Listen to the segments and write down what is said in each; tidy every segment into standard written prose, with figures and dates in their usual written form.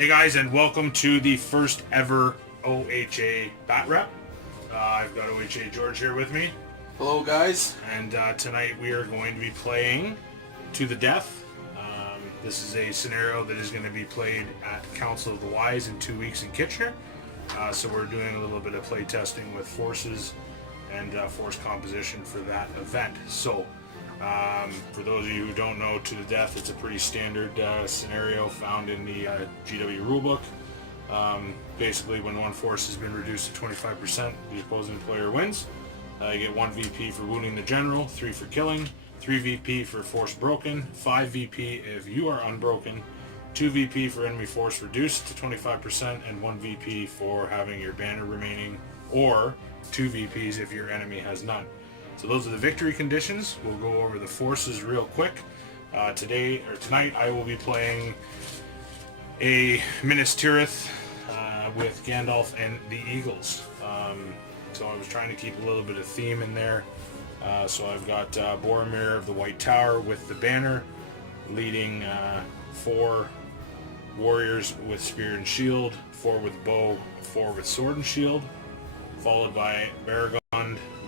Hey guys, and welcome to the first ever OHA Bat Rep. I've got OHA George here with me. Hello guys. And tonight we are going to be playing To the Death. This is a scenario that is going to be played at Council of the Wise in 2 weeks in Kitchener. So we're doing a little bit of play testing with forces and force composition for that event. So for those of you who don't know, To the Death, it's a pretty standard scenario found in the GW rulebook. Basically, when one force has been reduced to 25%, the opposing player wins. You get 1 VP for wounding the general, 3 for killing, 3 VP for force broken, 5 VP if you are unbroken, 2 VP for enemy force reduced to 25%, and 1 VP for having your banner remaining, or 2 VPs if your enemy has none. So those are the victory conditions. We'll go over the forces real quick. Tonight I will be playing a Minas Tirith with Gandalf and the Eagles. So I was trying to keep a little bit of theme in there. So I've got Boromir of the White Tower with the banner, leading 4 warriors with spear and shield, 4 with bow, 4 with sword and shield, followed by Baragond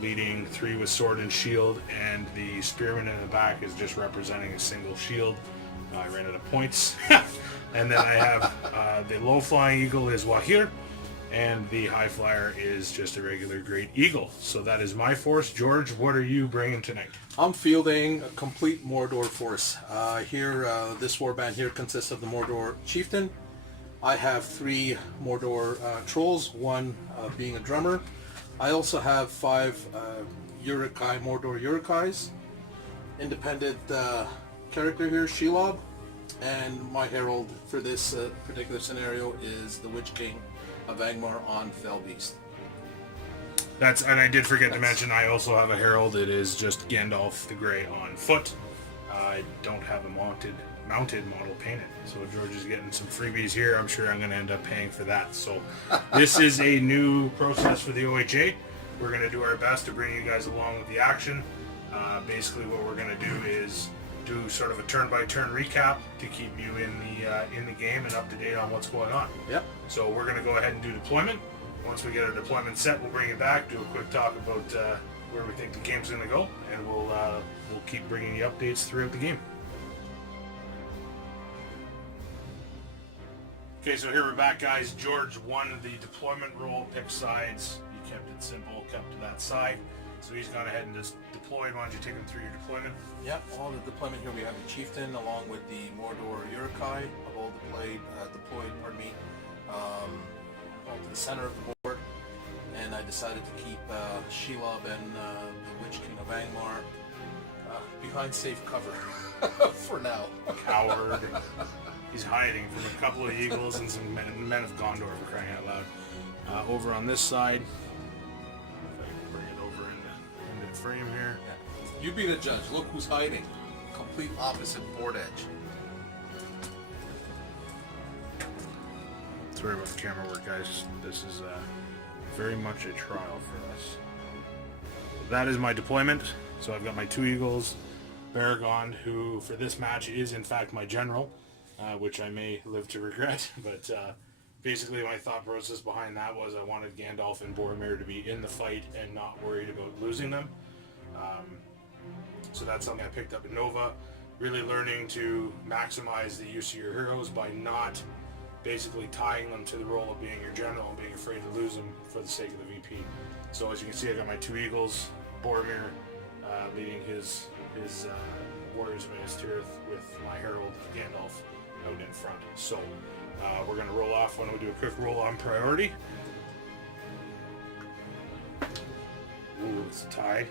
leading 3 with sword and shield, and the spearman in the back is just representing a single shield. I ran out of points. And then I have the low-flying eagle is Wahir, and the high flyer is just a regular great eagle. So that is my force. George, what are you bringing tonight? I'm fielding a complete Mordor force. This warband here consists of the Mordor chieftain. I have 3 Mordor trolls, 1 being a drummer. I also have 5 Mordor Urukais. Independent character here, Shelob. And my Herald for this particular scenario is the Witch King of Angmar on Fellbeast. And I did forget to mention, I also have a Herald. It is just Gandalf the Grey on foot. I don't have a mounted model painted. So George is getting some freebies here. I'm sure I'm going to end up paying for that. So this is a new process for the OHA. We're going to do our best to bring you guys along with the action. Basically what we're going to do is do sort of a turn-by-turn recap to keep you in the game and up to date on what's going on. Yep. So we're going to go ahead and do deployment. Once we get our deployment set, we'll bring it back, do a quick talk about where we think the game's going to go, and we'll keep bringing you updates throughout the game. Okay, so here we're back, guys. George won the deployment roll, picked sides. You kept it simple, kept to that side. So he's gone ahead and just deployed. Why don't you take him through your deployment? Yep, all the deployment here we have the chieftain along with the Mordor Urukai, have all deployed, to the center of the board. And I decided to keep Shelob and the Witch King of Angmar behind safe cover for now. Coward. He's hiding from a couple of eagles and some men of Gondor, for crying out loud. Over on this side, if I can bring it over into the frame here. Yeah. You be the judge. Look who's hiding. Complete opposite board edge. Sorry about the camera work, guys. This is very much a trial for us. That is my deployment. So I've got my 2 eagles, Baragond, who for this match is in fact my general. Which I may live to regret, but basically my thought process behind that was I wanted Gandalf and Boromir to be in the fight and not worried about losing them. So that's something I picked up in Nova, really learning to maximize the use of your heroes by not basically tying them to the role of being your general and being afraid to lose them for the sake of the VP. So as you can see, I got my 2 eagles, Boromir leading his warriors of Minas Tirith with my Herald, Gandalf, out in front. So we're going to roll off. Why don't we do a quick roll on priority? Ooh, it's a tie.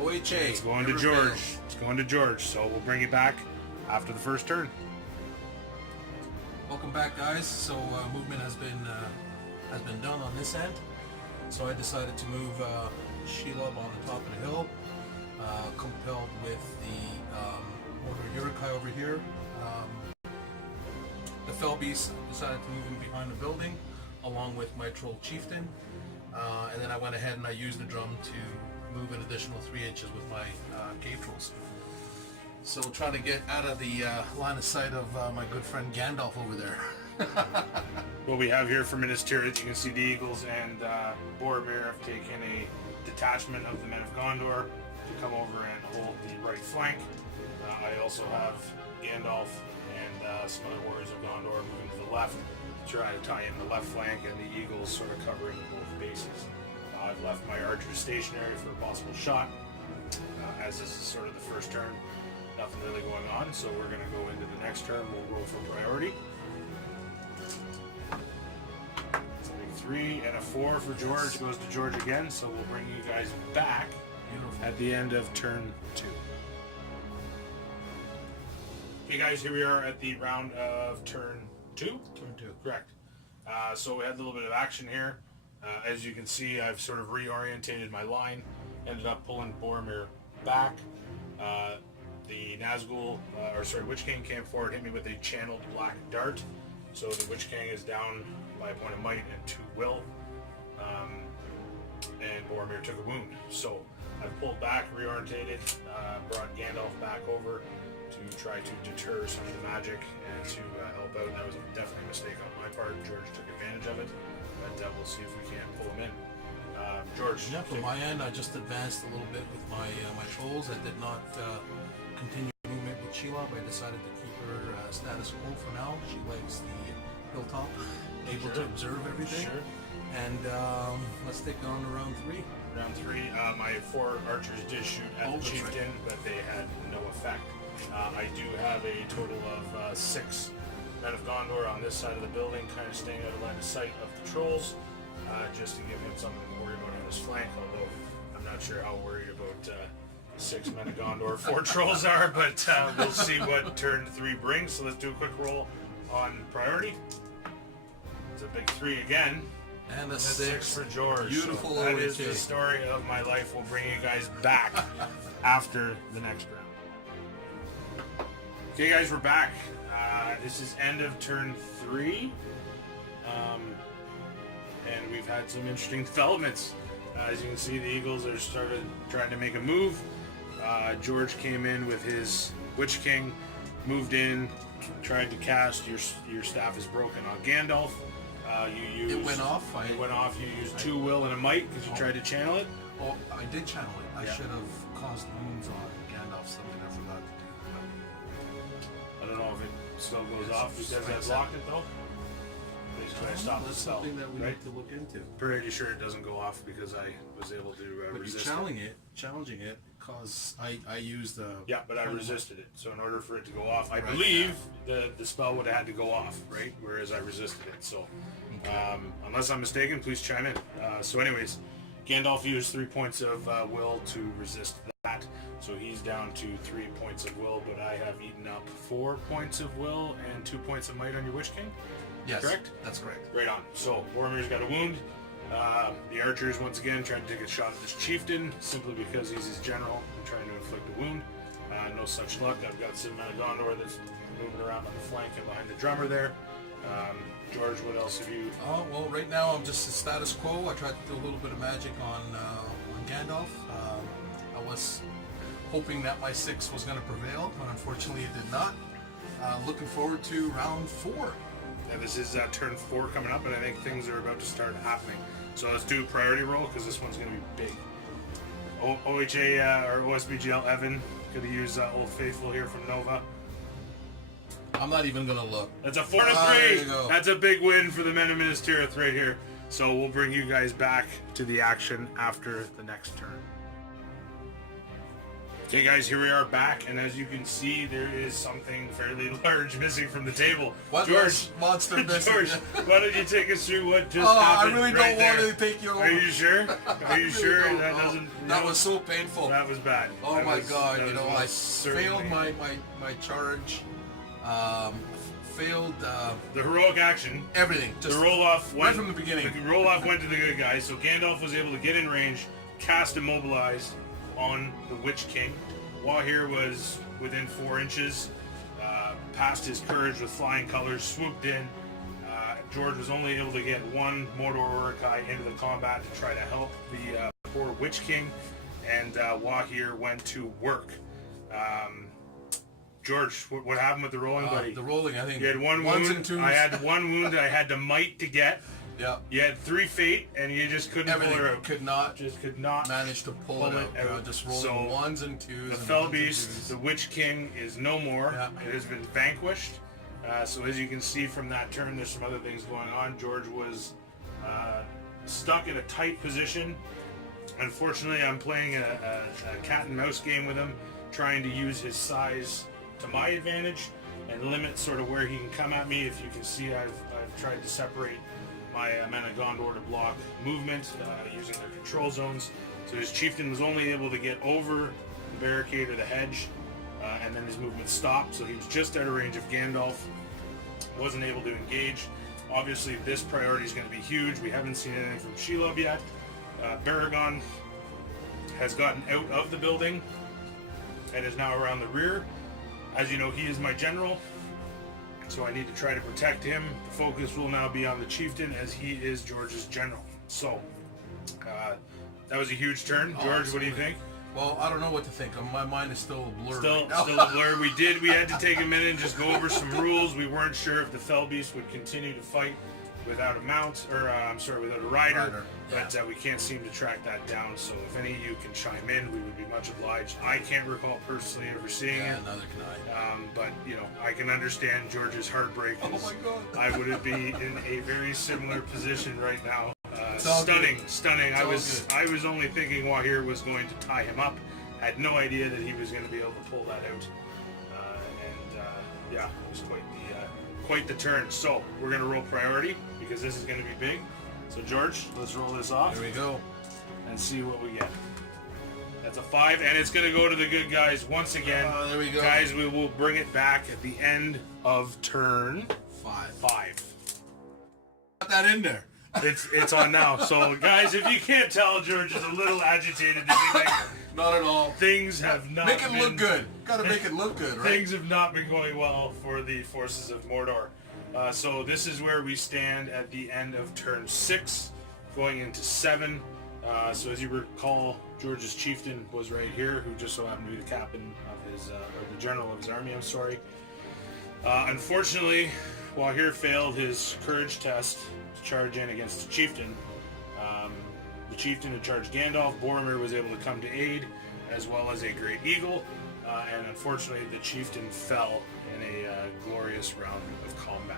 OHA. It's going to George. It's going to George. So we'll bring it back after the first turn. Welcome back, guys. So movement has been done on this end. So I decided to move Shelob on the top of the hill, compelled with the Mordor Urukai over here. The Fellbeast decided to move him behind the building, along with my Troll Chieftain. And then I went ahead and I used the drum to move an additional 3 inches with my cave trolls. So we're trying to get out of the line of sight of my good friend Gandalf over there. What we have here for Minas Tirith, you can see the Eagles and Boromir have taken a detachment of the Men of Gondor to come over and hold the right flank. I also have Gandalf and some other warriors of Gondor moving to the left to try to tie in the left flank, and the Eagles sort of covering both bases. I've left my archers stationary for a possible shot, as this is sort of the first turn. Nothing really going on, so we're going to go into the next turn. We'll roll for priority. It's a big 3 and a 4 for George. Goes to George again, so we'll bring you guys back at the end of turn 2. Okay, guys, here we are at the round of turn 2. Turn 2. Correct. So we had a little bit of action here. As you can see, I've sort of reorientated my line. Ended up pulling Boromir back. The Nazgul, Witch King came forward, hit me with a channeled black dart. So the Witch King is down by a point of might and 2 will. And Boromir took a wound. So I pulled back, reorientated, brought Gandalf back over to try to deter some of the magic and to help out. That was definitely a mistake on my part. George took advantage of it, but we'll see if we can't pull him in. George. Yeah, from my end, I just advanced a little bit with my my trolls. I did not continue movement with Sheila, but I decided to keep her status quo for now. She likes the hilltop, able to observe everything. Sure. And let's take on round 3. Round 3, my 4 archers did shoot at the chieftain, but they had no effect. I do have a total of 6 Men of Gondor on this side of the building, kind of staying out of line of sight of the trolls, just to give him something to worry about on his flank, although I'm not sure how worried about 6 Men of Gondor 4 trolls are, but we'll see what turn 3 brings. So let's do a quick roll on priority. It's a big 3 again. And a 6 for George. Beautiful. So that is the story of my life. We'll bring you guys back after the next round. Okay, guys, we're back. This is end of turn 3. And we've had some interesting developments. As you can see, the Eagles are started trying to make a move. George came in with his Witch King, moved in, tried to cast your staff is broken on Gandalf. It went off. It went off. You used 2 will and a might because you tried to channel it. Oh, I did channel it. I should have caused wounds on Gandalf, something I forgot to do. I don't know if it still goes off because I blocked it though. Basically, I stopped the That's spell. something that we Right? need to look into. Pretty sure it doesn't go off because I was able to But you resist challenging it, cause I used the. Yeah, but I resisted it. So in order for it to go off, I Right. believe the spell would have had to go off, right? Whereas I resisted it. So unless I'm mistaken, please chime in. So anyways, Gandalf used 3 points of will to resist that. So he's down to 3 points of will, but I have eaten up 4 points of will and 2 points of might on your Witch King. Yes, correct? That's correct. Right on. So Boromir's got a wound. The archers once again trying to take a shot at this chieftain simply because he's his general and trying to inflict a wound. No such luck. I've got some Men of Gondor that's moving around on the flank and behind the drummer there. George, what else have you? Oh well, right now I'm just the status quo. I tried to do a little bit of magic on Gandalf. I was hoping that my 6 was going to prevail, but unfortunately it did not. Looking forward to round 4. Yeah, this is turn 4 coming up, and I think things are about to start happening. So let's do a priority roll because this one's going to be big. OHA or OSBGL Evan could use Old Faithful here from Nova. I'm not even going to look. That's a 4 to 3. There you go. That's a big win for the Men of Minas Tirith right here. So we'll bring you guys back to the action after the next turn. Okay guys, here we are back, and as you can see, there is something fairly large missing from the table. What George, monster missing? George, why don't you take us through what just I happened? really right don't want there? to take you over. Are you sure? Are you sure don't that know. doesn't? That was so painful. That was bad. Oh That my was- god! that You was know, I most failed certainly- my charge. Failed the heroic action. everything. The Just roll off went right from the beginning. The roll off went to the good guys, so Gandalf was able to get in range, cast Immobilize on the Witch King. Wahir was within 4 inches, passed his courage with flying colors, swooped in. George was only able to get 1 Mordor Urukai into the combat to try to help the poor Witch King, and Wahir went to work. George, what happened with the rolling, buddy? The rolling, I think. You had one ones wound. and twos. I had one wound that I had to might to get. Yeah. You had 3 fate, and you just couldn't Everything pull it out. could not manage to pull it out. Just rolling So, ones and twos. The and Fell ones and Beast, twos. the Witch King, is no more. Yeah. It has been vanquished. So as you can see from that turn, there's some other things going on. George was stuck in a tight position. Unfortunately, I'm playing a cat and mouse game with him, trying to use his size to my advantage and limit sort of where he can come at me. If you can see, I've tried to separate my men of Gondor to block movement using their control zones. So his chieftain was only able to get over the barricade or the hedge, and then his movement stopped. So he was just out of range of Gandalf, wasn't able to engage. Obviously, this priority is going to be huge. We haven't seen anything from Shelob yet. Baragon has gotten out of the building and is now around the rear. As you know, he is my general, so I need to try to protect him. The focus will now be on the chieftain, as he is George's general. So, that was a huge turn. George, what do you think? Well, I don't know what to think. My mind is still a blur. Still a blur. We had to take a minute and just go over some rules. We weren't sure if the Fell Beast would continue to fight without a mount, or without a rider. But we can't seem to track that down. So if any of you can chime in, we would be much obliged. I can't recall personally ever seeing it. Neither can I. But I can understand George's heartbreak. Oh my God! I would be in a very similar position right now. Stunning. I was only thinking Wahir was going to tie him up. Had no idea that he was going to be able to pull that out. It was quite the turn. So we're going to roll priority because this is going to be big. So George, let's roll this off. Here we go. And see what we get. That's a 5, and it's going to go to the good guys once again. There we go. Guys, we will bring it back at the end of turn 5. Got that in there. It's on now. So guys, if you can't tell, George is a little agitated. Not at all. Things have not Make it look good. Gotta make it look good, right? Things have not been going well for the forces of Mordor. So this is where we stand at the end of turn 6, going into 7. So as you recall, George's chieftain was right here, who just so happened to be the captain of his, or the general of his army, I'm sorry. Unfortunately, Wahir failed his courage test to charge in against the chieftain. The chieftain had charged Gandalf. Boromir was able to come to aid, as well as a great eagle. And unfortunately, the chieftain fell in a glorious round of combat.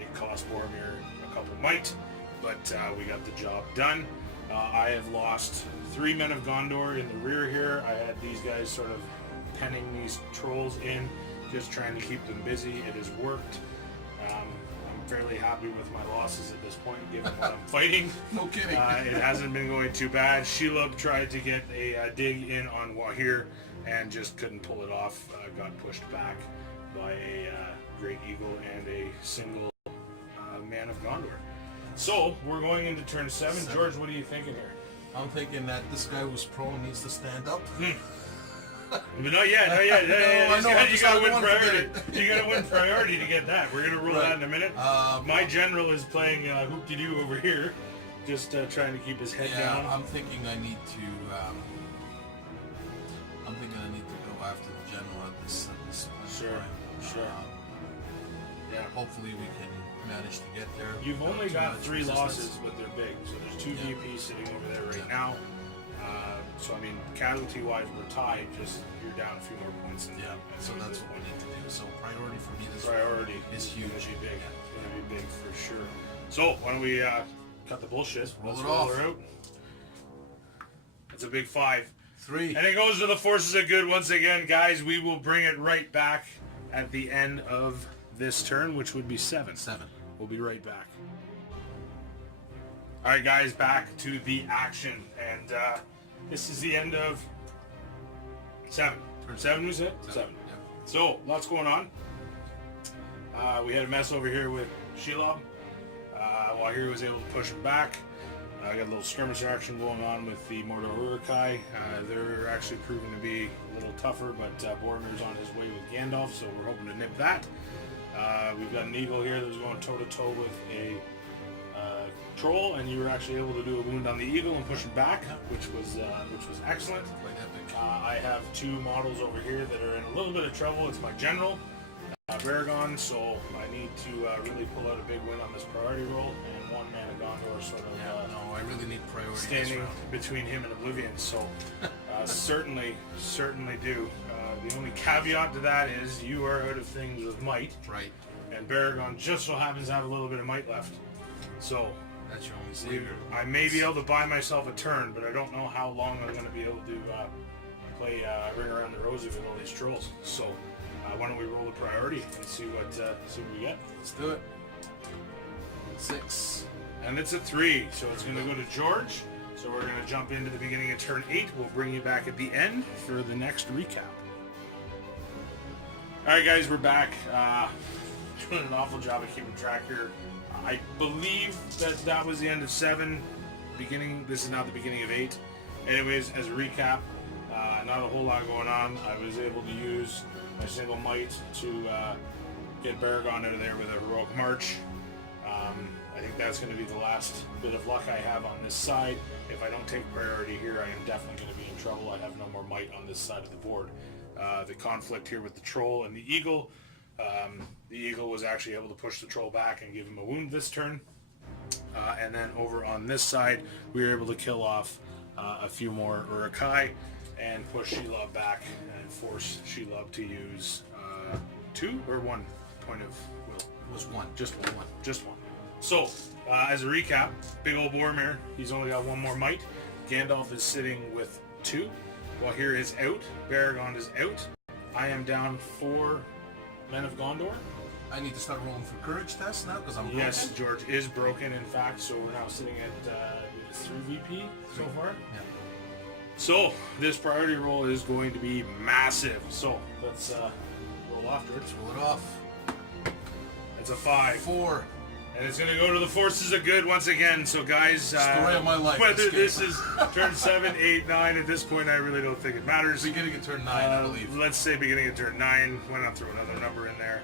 It cost Boromir a couple might, but we got the job done. I have lost 3 men of Gondor in the rear here. I had these guys sort of penning these trolls in, just trying to keep them busy. It has worked. I'm fairly happy with my losses at this point, given what I'm fighting. No kidding. It hasn't been going too bad. Shelob tried to get a dig in on Wahir and just couldn't pull it off. Got pushed back by a great eagle and a single man of Gondor. So we're going into turn 7. George, what are you thinking here? I'm thinking that this guy who's prone needs to stand up. But not yet. You gotta win priority. Forget it. You gotta win priority to get that. We're gonna roll that in a minute. My general is playing hoop-de-doo over here, just trying to keep his head down. I'm thinking I need to. Go after the general at this Sure. Yeah. Hopefully we can manage to get there. You've only got 3 resistance. losses, but they're big. So there's 2 VPs sitting over there right now. So I mean, casualty-wise, we're tied. Just you're down a few more points. So that's what we need to do. So priority for me this is huge. It's gonna be big. It's gonna be big for sure. So why don't we cut the bullshit? Let's roll her out. That's a big 5. 3. And it goes to the forces of good once again, guys. We will bring it right back at the end of this turn, which would be 7. We'll be right back. All right, guys, back to the action, and this is the end of 7. Turn 7 was it? 7. Yeah. So lots going on. We had a mess over here with Shelob. Wahir was able to push him back. I got a little skirmish action going on with the Mordor Uruk-hai. They're actually proving to be a little tougher, but Boromir's on his way with Gandalf, so we're hoping to nip that. We've got an eagle here that was going toe-to-toe with a troll, and you were actually able to do a wound on the eagle and push him back, which was excellent. Quite epic. I have two models over here that are in a little bit of trouble. It's my general, Baragon, so I need to really pull out a big win on this priority roll, and one man of Gondor sort of No, I really need priority. standing between him and Oblivion. So certainly do. The only caveat to that is you are out of things with might, Right. and Baragon just so happens to have a little bit of might left. So That's your only savior. I may be able to buy myself a turn, but I don't know how long I'm going to be able to play Ring Around the Rosie with all these trolls. So why don't we roll the priority and see what we get? Let's do it. 6. And it's a 3, so it's going to go to George. So we're going to jump into the beginning of turn 8. We'll bring you back at the end for the next recap. All right, guys, we're back. Doing an awful job of keeping track here. I believe that was the end of 7. This is now the beginning of 8. Anyways, as a recap, not a whole lot going on. I was able to use my single might to get Baragon out of there with a heroic march. I think that's going to be the last bit of luck I have on this side. If I don't take priority here, I am definitely going to be in trouble. I have no more might on this side of the board. The conflict here with the troll and the eagle. The eagle was actually able to push the troll back and give him a wound this turn. And then over on this side, we were able to kill off a few more Urukai and push Shelob back and force Shelob to use 2 or 1 point of will. It was 1. Just one. Just one. So, as a recap, big old Boromir, he's only got 1 more might. Gandalf is sitting with 2. Wahir is out. Baragon is out. I am down 4 Men of Gondor. I need to start rolling for courage tests now because I'm broken. Yes, George is broken, in fact, so we're now sitting at 3 VP so far. Yeah. So, this priority roll is going to be massive. So, let's roll off, George. Let's roll it off. It's a 5. 4. And it's going to go to the Forces of Good once again. So, guys, Story of my life. whether this is turn 7, 8, 9, at this point, I really don't think it matters. Beginning of turn 9, I believe. Let's say beginning of turn 9. Why not throw another number in there?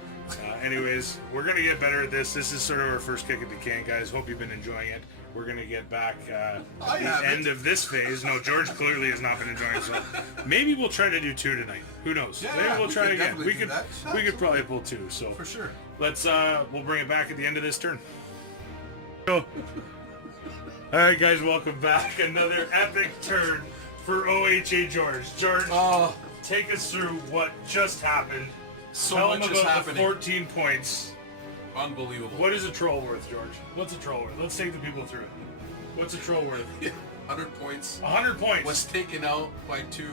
Anyways, we're going to get better at this. This is sort of our first kick at the can, guys. Hope you've been enjoying it. We're going to get back at the end of this phase. No, George clearly has not been enjoying himself. Maybe we'll try to do 2 tonight. Who knows? Yeah, Maybe we'll try it again. We could probably pull 2. So for sure. Let's we'll bring it back at the end of this turn. All right, guys, welcome back. Another epic turn for OHA George. George, take us through what just happened. So Tell much him is about happening. the 14 points. Unbelievable. What is a troll worth, George? What's a troll worth? Let's take the people through it. What's a troll worth? 100 points. 100 points. Was taken out by 2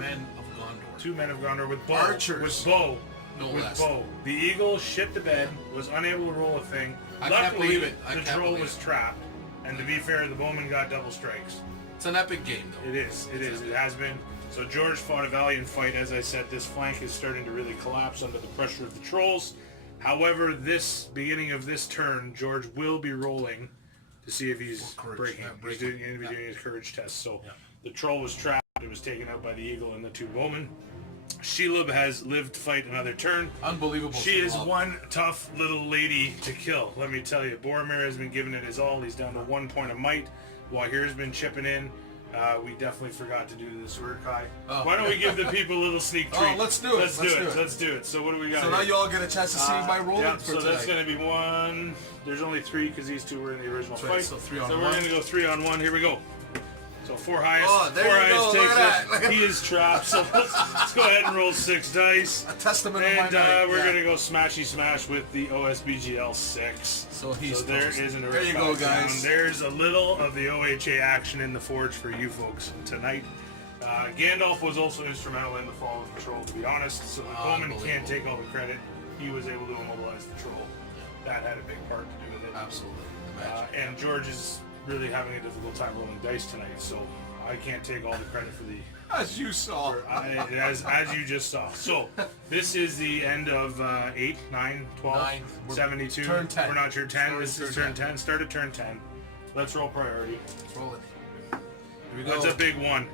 men of Gondor. 2 men of Gondor with bow. Archers. With bow. No with less. bow. The eagle shit the bed, was unable to roll a thing. I Luckily, can't believe it. the troll was trapped. And to be fair, the bowman got double strikes. It's an epic game, though. It is. It is. It has been. So George fought a valiant fight. As I said, this flank is starting to really collapse under the pressure of the trolls. However, this beginning of this turn, George will be rolling to see if he's breaking. He's going to be doing his courage test. So the troll was trapped. It was taken out by the eagle and the 2 bowmen. Shelob has lived to fight another turn. Unbelievable. She is one tough little lady to kill, let me tell you. Boromir has been giving it his all. He's down to 1 point of might. Wahir's been chipping in. We definitely forgot to do this Urukai. Why don't we give the people a little sneak treat? Let's do it. Let's do it. So what do we got So here? now you all get a chance to see my rolling yeah, for so tonight. that's going to be 1. There's only 3 because these 2 were in the original fight. So 3 on so 1. we're going to go 3 on 1. Here we go. So 4 highest. Oh, there 4 you highest go. Look at takes that. it. He is trapped. So let's go ahead and roll 6 dice. A testament of my And night. we're going to go smashy smash with the OSBGL 6. So he's there toast. isn't a There you go, guys. down. There's a little of the OHA action in the forge for you folks tonight. Gandalf was also instrumental in the fall of the troll, to be honest. So the bowman can't take all the credit. He was able to immobilize the troll. That had a big part to do with it. Absolutely. And George is really having a difficult time rolling dice tonight, so I can't take all the credit for the... As you saw. as you just saw. So, this is the end of 8, 9, 12, 9, 72. turn 10. We're not turn 10. Sorry, This is turn turn 10. Start at turn 10. Let's roll priority. Let's roll it. Here we go. That's a big one.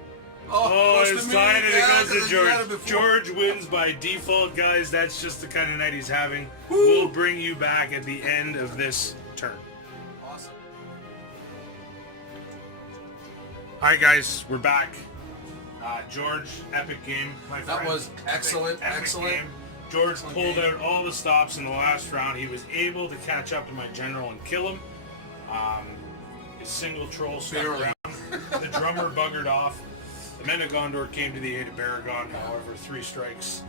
Oh, it's me. fine, and it Yeah, goes to 'cause you had it George. before. George wins by default, guys. That's just the kind of night he's having. We'll bring you back at the end of this turn. Awesome. Hi guys, we're back. George, epic game, my friend. That was excellent, Epic excellent. game. George Excellent pulled game. out all the stops in the last round. He was able to catch up to my general and kill him. His single troll stuck Barely. around. The drummer buggered off. The men of Gondor came to the aid of Baragon. However, 3 strikes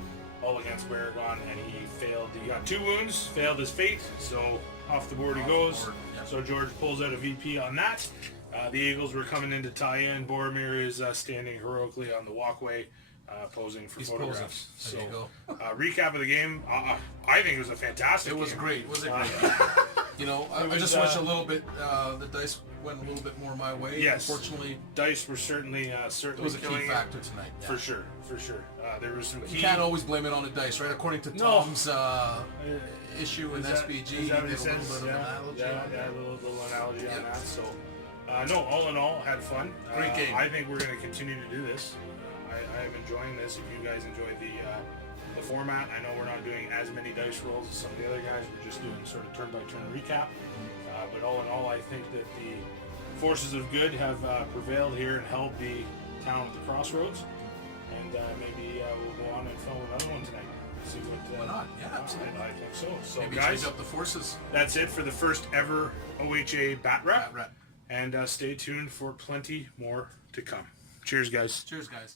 all against Baragon, and he failed. He got 2 wounds, failed his fate, so off the board he goes. Yep. So George pulls out a VP on that. The Eagles were coming in to tie in. Boromir is standing heroically on the walkway, posing for photographs. Posing. There you go. Recap of the game. I think it was a fantastic It was game. great. Was it great? You know, I was, just wish a little bit. The dice went a little bit more my way. Yes. Unfortunately, Dice were certainly it was a key killing it. factor tonight. Yeah. For sure, for sure. There was some key. You can't always blame it on the dice, right? According to No. Tom's issue in Is that- SPG, is that what he he did a little says? bit of Yeah, analogy. yeah, on yeah, that. a little analogy on Yeah. that. So, no, all in all, had fun. Great game. I think we're going to continue to do this. I am enjoying this. If you guys enjoyed the format, I know we're not doing as many dice rolls as some of the other guys. We're just doing sort of turn-by-turn recap. But all in all, I think that the forces of good have prevailed here and held the town at the crossroads. And maybe we'll go on and film another one tonight. See what. Why not? Yeah, absolutely. I think so. So, Maybe guys, change up the forces. that's it for the first ever OHA Bat Rep. Bat Rep. And stay tuned for plenty more to come. Cheers, guys. Cheers, guys.